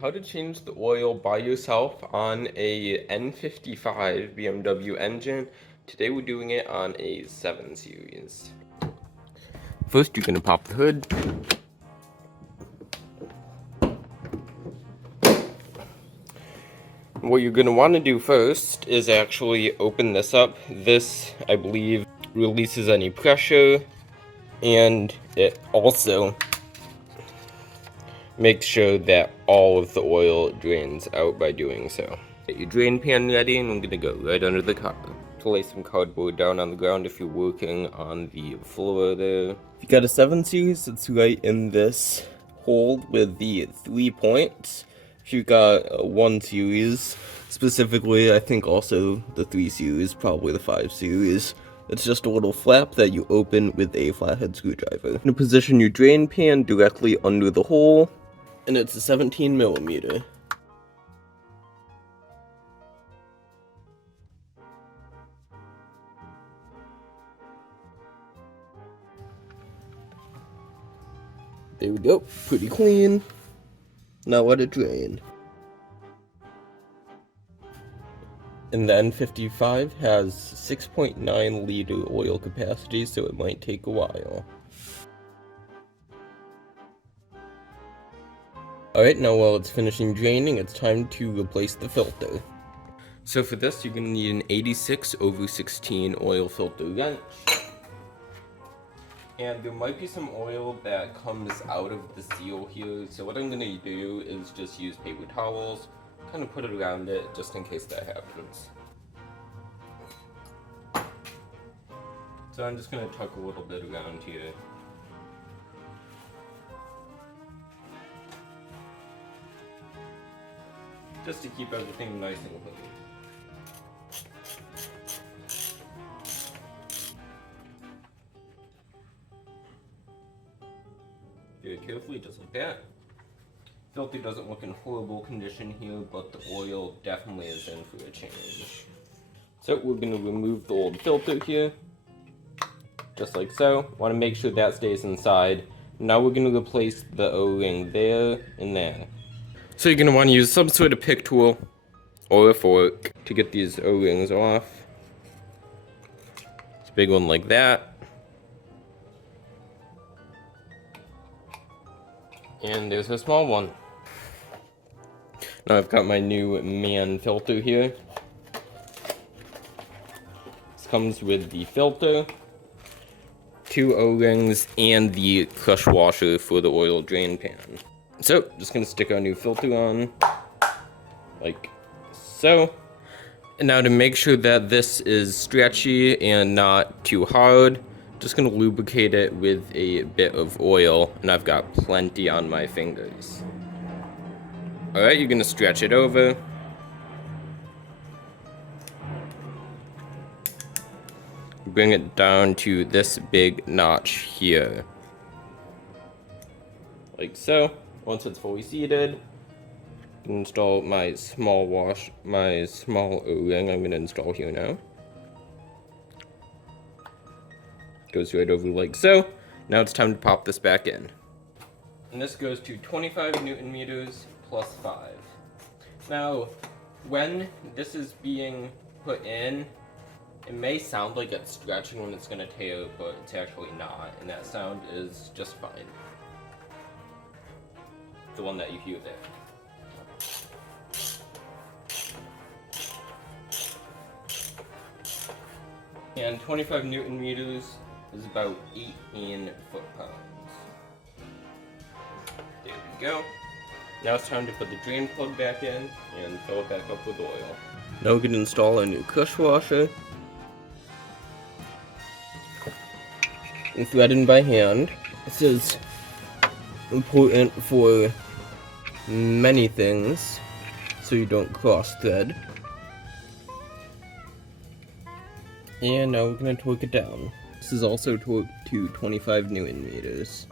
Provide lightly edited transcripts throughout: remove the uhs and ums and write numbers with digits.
How to change the oil by yourself on a N55 BMW engine. Today we're doing it on a 7 Series. First you're going to pop the hood. What you're going to want to do first is actually open this up. This, I believe, releases any pressure, and it also make sure that all of the oil drains out by doing so. Get your drain pan ready, and I'm gonna go right under the car to lay some cardboard down on the ground if you're working on the floor there. If you got a 7 Series, it's right in this hole with the 3 points. If you got a 1 Series, specifically, I think also the 3 Series, probably the 5 Series, it's just a little flap that you open with a flathead screwdriver. You're gonna position your drain pan directly under the hole, and it's a 17mm. There we go, pretty clean. Now let it drain. And the N55 has 6.9 liter oil capacity, so it might take a while. Alright, now while it's finishing draining, it's time to replace the filter. So for this, you're going to need an 86/16 oil filter wrench. And there might be some oil that comes out of the seal here, so what I'm going to do is just use paper towels, kind of put it around it, just in case that happens. So I'm just going to tuck a little bit around here. Just to keep everything nice and clean. Do it carefully, just like that. Filter doesn't look in horrible condition here, but the oil definitely is in for a change. So we're going to remove the old filter here, just like so. Want to make sure that stays inside. Now we're going to replace the O-ring there and there. So you're going to want to use some sort of pick tool or a fork to get these O-rings off. It's a big one like that. And there's a small one. Now I've got my new man filter here. This comes with the filter, 2 O-rings, and the crush washer for the oil drain pan. So, just gonna stick our new filter on, like so. And now to make sure that this is stretchy and not too hard, just gonna lubricate it with a bit of oil, and I've got plenty on my fingers. Alright, you're gonna stretch it over. Bring it down to this big notch here. Like so. Once it's fully seated, install my small O-ring I'm going to install here now. Goes right over like so. Now it's time to pop this back in. And this goes to 25 Newton meters plus 5. Now, when this is being put in, it may sound like it's stretching when it's going to tear, but it's actually not, and that sound is just fine. The one that you hear there. And 25 Newton meters is about 18 foot-pounds. There we go. Now it's time to put the drain plug back in and fill it back up with oil. Now we can install a new crush washer. And threaded by hand. This is important for many things, so you don't cross thread. And now we're going to torque it down. This is also torqued to 25 Newton meters.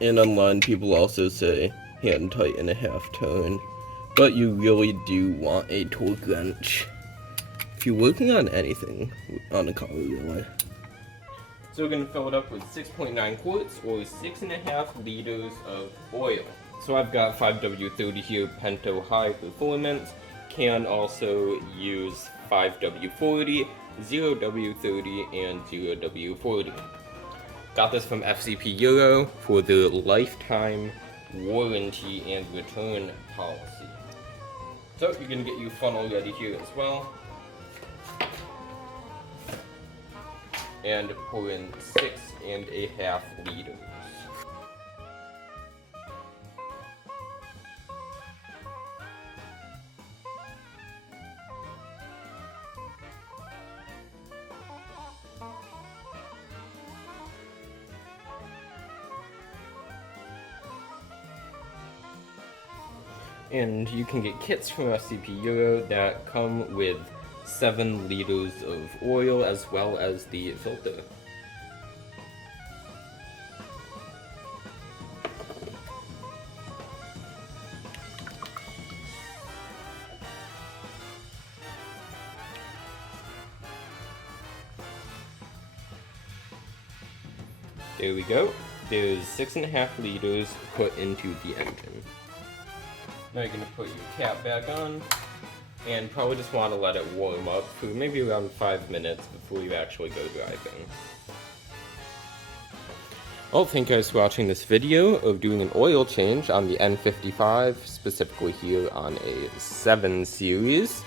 And online people also say hand tighten a half turn, but you really do want a torque wrench if you're working on anything on a car, really. So we're going to fill it up with 6.9 quarts or 6.5 liters of oil. So I've got 5W30 here, Pento High Performance. Can also use 5W40, 0W30, and 0W40. Got this from FCP Euro for the lifetime warranty and return policy. So you're going to get your funnel ready here as well. And pour in 6.5 liters. And you can get kits from FCP Euro that come with 7 liters of oil as well as the filter. There we go. There's 6.5 liters put into the engine. Now you're going to put your cap back on, and probably just want to let it warm up for maybe around 5 minutes before you actually go driving. Well, thank you guys for watching this video of doing an oil change on the N55, specifically here on a 7 series,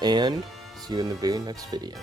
and see you in the very next video.